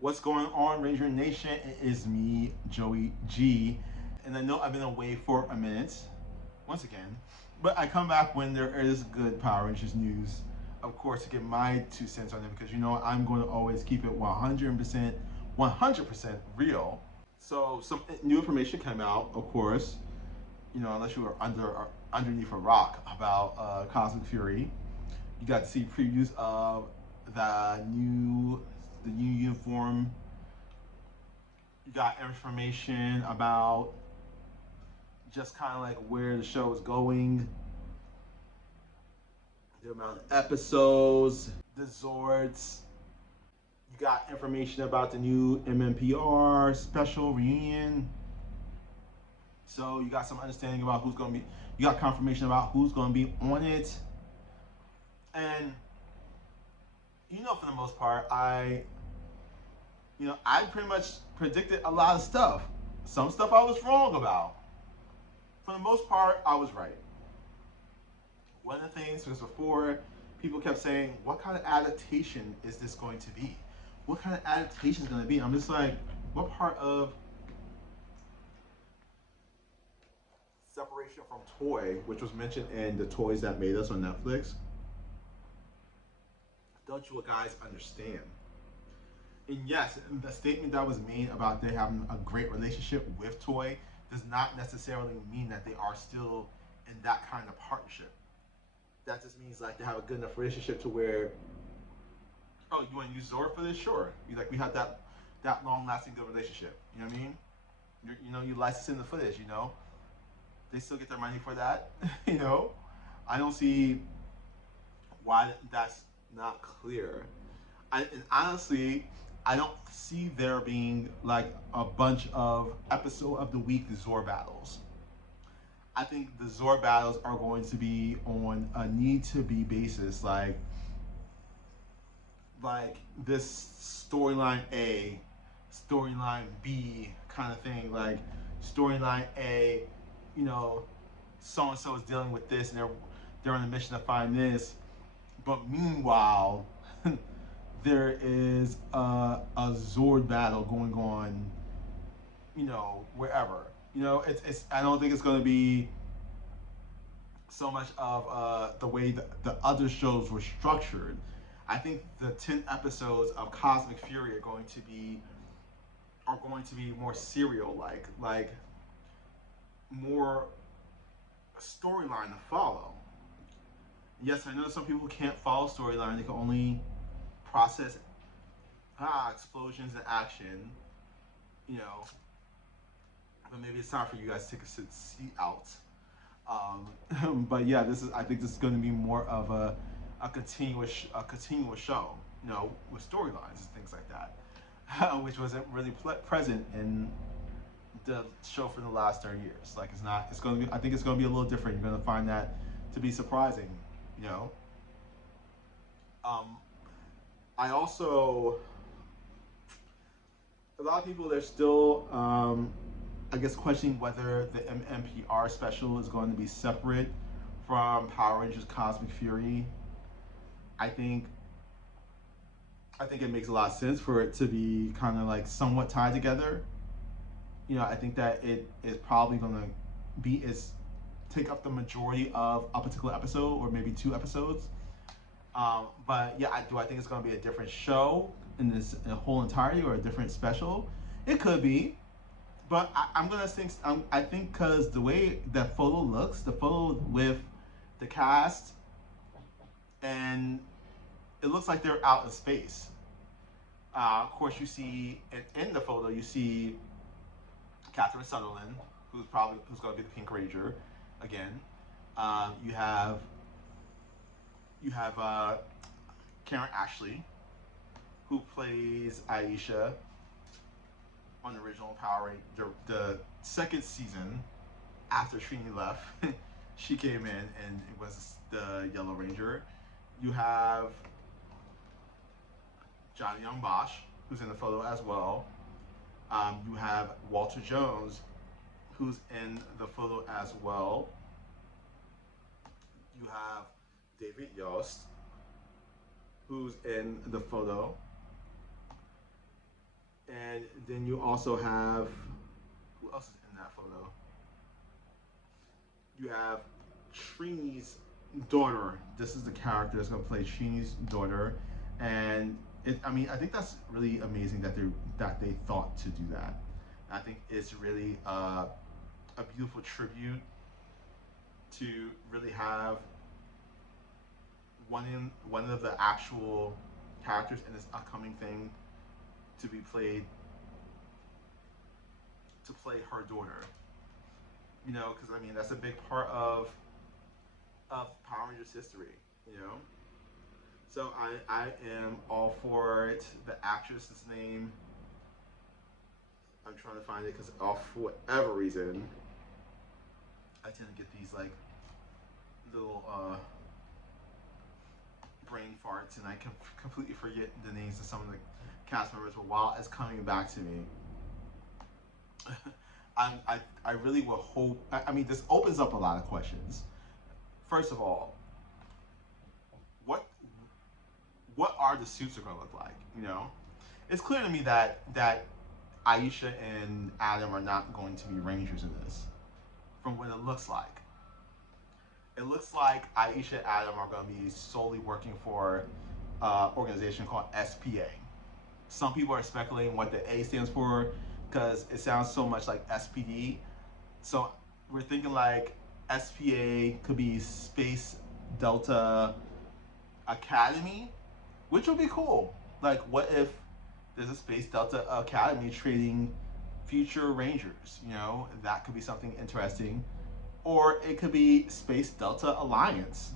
What's going on, Ranger Nation? It is me, Joey G. And I know I've been away for a minute, once again, but I come back when there is good Power Rangers news, of course, to get my 2 cents on it because I'm going to always keep it 100% real. So some new information came out, of course, unless you were underneath a rock about Cosmic Fury. You got to see previews of the new uniform. You got information about just kind of like where the show is going, the amount of episodes, the Zords. You got information about the new MMPR special reunion. So you got some understanding about who's going to be. You got confirmation about who's going to be on it, and for the most part, I pretty much predicted a lot of stuff. Some stuff I was wrong about. For the most part, I was right. One of the things was before people kept saying, what kind of adaptation is this going to be? What kind of adaptation is going to be? I'm just like, what part of separation from toy, which was mentioned in the Toys That Made Us on Netflix, don't you guys understand? And yes, the statement that was made about they having a great relationship with Toy does not necessarily mean that they are still in that kind of partnership. That just means like they have a good enough relationship to where, oh, you want to use Zora for this? Sure. We have that long lasting good relationship. You know what I mean? You licensing the footage. They still get their money for that. I don't see why that's not clear. And honestly, I don't see there being like a bunch of episode of the week Zor battles. I think the Zor battles are going to be on a need to be basis, like this storyline A, storyline B kind of thing. Like storyline A, you know, so and so is dealing with this, and they're on a mission to find this. But meanwhile, there is a Zord battle going on, wherever. It's I don't think it's going to be so much of the way the other shows were structured. I think the 10 episodes of Cosmic Fury are going to be more serial like more storyline to follow. Yes, I know some people can't follow storyline; they can only process explosions and action. You know, but maybe it's time for you guys to take a seat out. But yeah, I think this is going to be more of a continuous show. With storylines and things like that, which wasn't really present in the show for the last 30 years. Like it's not. It's going to be. I think it's going to be a little different. You're going to find that to be surprising. You know. Um, I also a lot of people they're still I guess questioning whether the MMPR special is going to be separate from Power Rangers Cosmic Fury. I think I think it makes a lot of sense for it to be kind of like somewhat tied together. I think that it is probably going to be is take up the majority of a particular episode or maybe 2 episodes. But yeah, I think it's going to be a different show in the whole entirety or a different special. It could be, but I'm gonna think. I think because the way that photo looks, the photo with the cast, and it looks like they're out in space. Of course, you see in the photo, you see Catherine Sutherland, who's going to be the Pink Ranger again. You have Karen Ashley, who plays Aisha on the original Power Ranger, the second season after Trini left. She came in and it was the Yellow Ranger. You have Johnny Young Bosch, who's in the photo as well. You have Walter Jones, who's in the photo as well. You have David Yost, who's in the photo. And then you also have, who else is in that photo? You have Trini's daughter. This is the character that's gonna play Trini's daughter, and I mean, I think that's really amazing that they thought to do that. I think it's really a beautiful tribute to really have one of the actual characters in this upcoming thing to be played to play her daughter. You know, because I mean that's a big part of Power Rangers history. You know, so I am all for it. The actress's name, I'm trying to find it because for whatever reason I tend to get these like little brain farts and I can completely forget the names of some of the cast members. But while it's coming back to me, I really will hope. I mean, this opens up a lot of questions. First of all, what what are the suits are going to look like? You know, it's clear to me that Aisha and Adam are not going to be Rangers in this, from what it looks like. It looks like Aisha and Adam are going to be solely working for an organization called SPA. Some people are speculating what the A stands for because it sounds so much like SPD. So we're thinking like SPA could be Space Delta Academy, which would be cool. Like, what if there's a Space Delta Academy training future Rangers? You know, that could be something interesting. Or it could be Space Delta Alliance.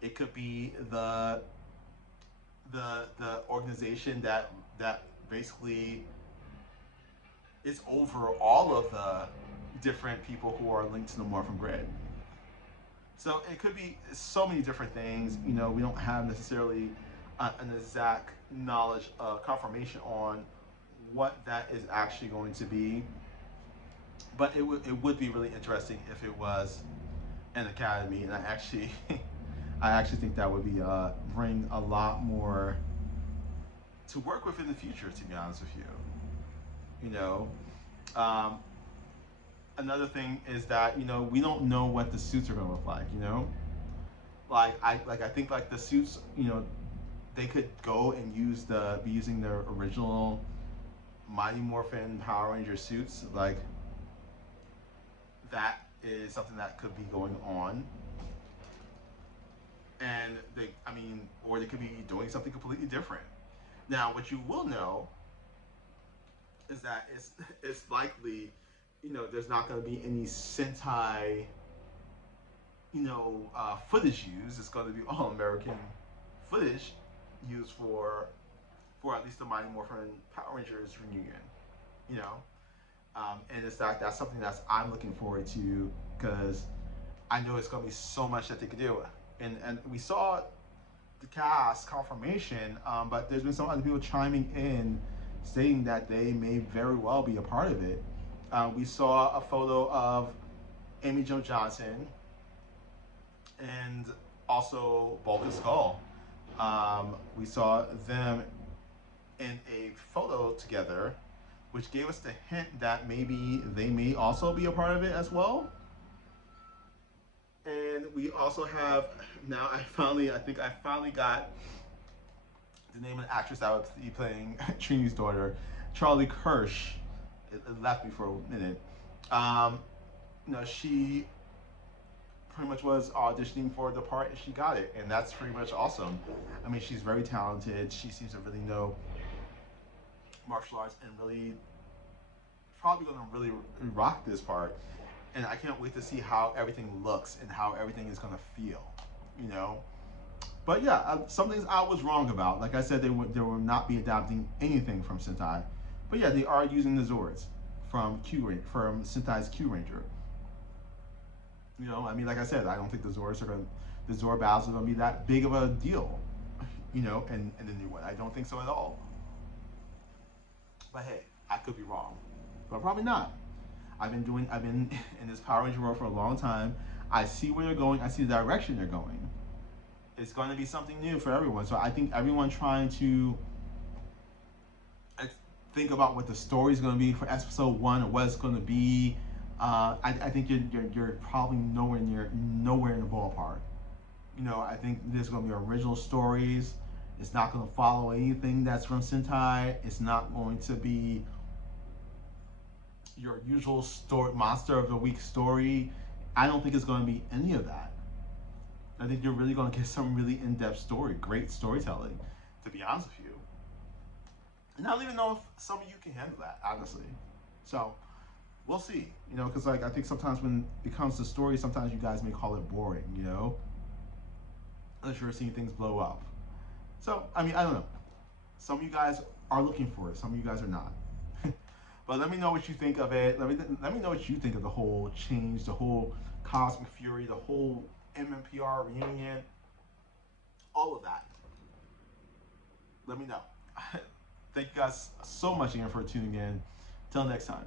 It could be the organization that basically is over all of the different people who are linked to the Morphin Grid. So it could be so many different things. You know, we don't have necessarily an exact knowledge, confirmation on what that is actually going to be. But it would be really interesting if it was an academy, and I actually I actually think that would be bring a lot more to work with in the future. To be honest with you, you know. Um, Another thing is that we don't know what the suits are going to look like. I think like the suits, they could go and be using their original Mighty Morphin Power Ranger suits. Like that is something that could be going on, and or they could be doing something completely different. Now, what you will know is that it's likely, there's not going to be any Sentai, footage used. It's going to be all American footage used for at least the Mighty Morphin Power Rangers reunion. You know, and it's that's something I'm looking forward to because I know it's going to be so much that they could do. And we saw the cast confirmation, but there's been some other people chiming in saying that they may very well be a part of it. We saw a photo of Amy Jo Johnson and also Bulk and Skull. We saw them in a photo together, which gave us the hint that maybe they may also be a part of it as well. And we also have now. I think I finally got the name of the actress that would be playing Trini's daughter, Charlie Kirsch. It left me for a minute. Um, she pretty much was auditioning for the part and she got it, and that's pretty much awesome. I mean, she's very talented. She seems to really know martial arts and really probably going to really rock this part. And I can't wait to see how everything looks and how everything is going to feel. You know. But yeah, some things I was wrong about. Like I said, they will not be adapting anything from Sentai. But yeah, they are using the Zords from from Sentai's Q Ranger. I mean, like I said, I don't think the Zord battles are gonna be that big of a deal. In the new one, I don't think so at all. But hey, I could be wrong, but probably not. I've been in this Power Ranger world for a long time. I see where they're going. I see the direction they're going. It's going to be something new for everyone. So I think everyone trying to think about what the story is going to be for episode one or what it's going to be, I think you're probably nowhere in the ballpark. I think there's going to be original stories. It's not going to follow anything that's from Sentai. It's not going to be your usual story, monster of the week story. I don't think it's going to be any of that. I think you're really going to get some really in-depth story, great storytelling, to be honest with you. And I don't even know if some of you can handle that, honestly. So we'll see, because like I think sometimes when it comes to stories, sometimes you guys may call it boring, unless you're seeing things blow up. So I mean, I don't know. Some of you guys are looking for it. Some of you guys are not. But let me know what you think of it. Let me know what you think of the whole change, the whole Cosmic Fury, the whole MMPR reunion, all of that. Let me know. Thank you guys so much again for tuning in. Till next time.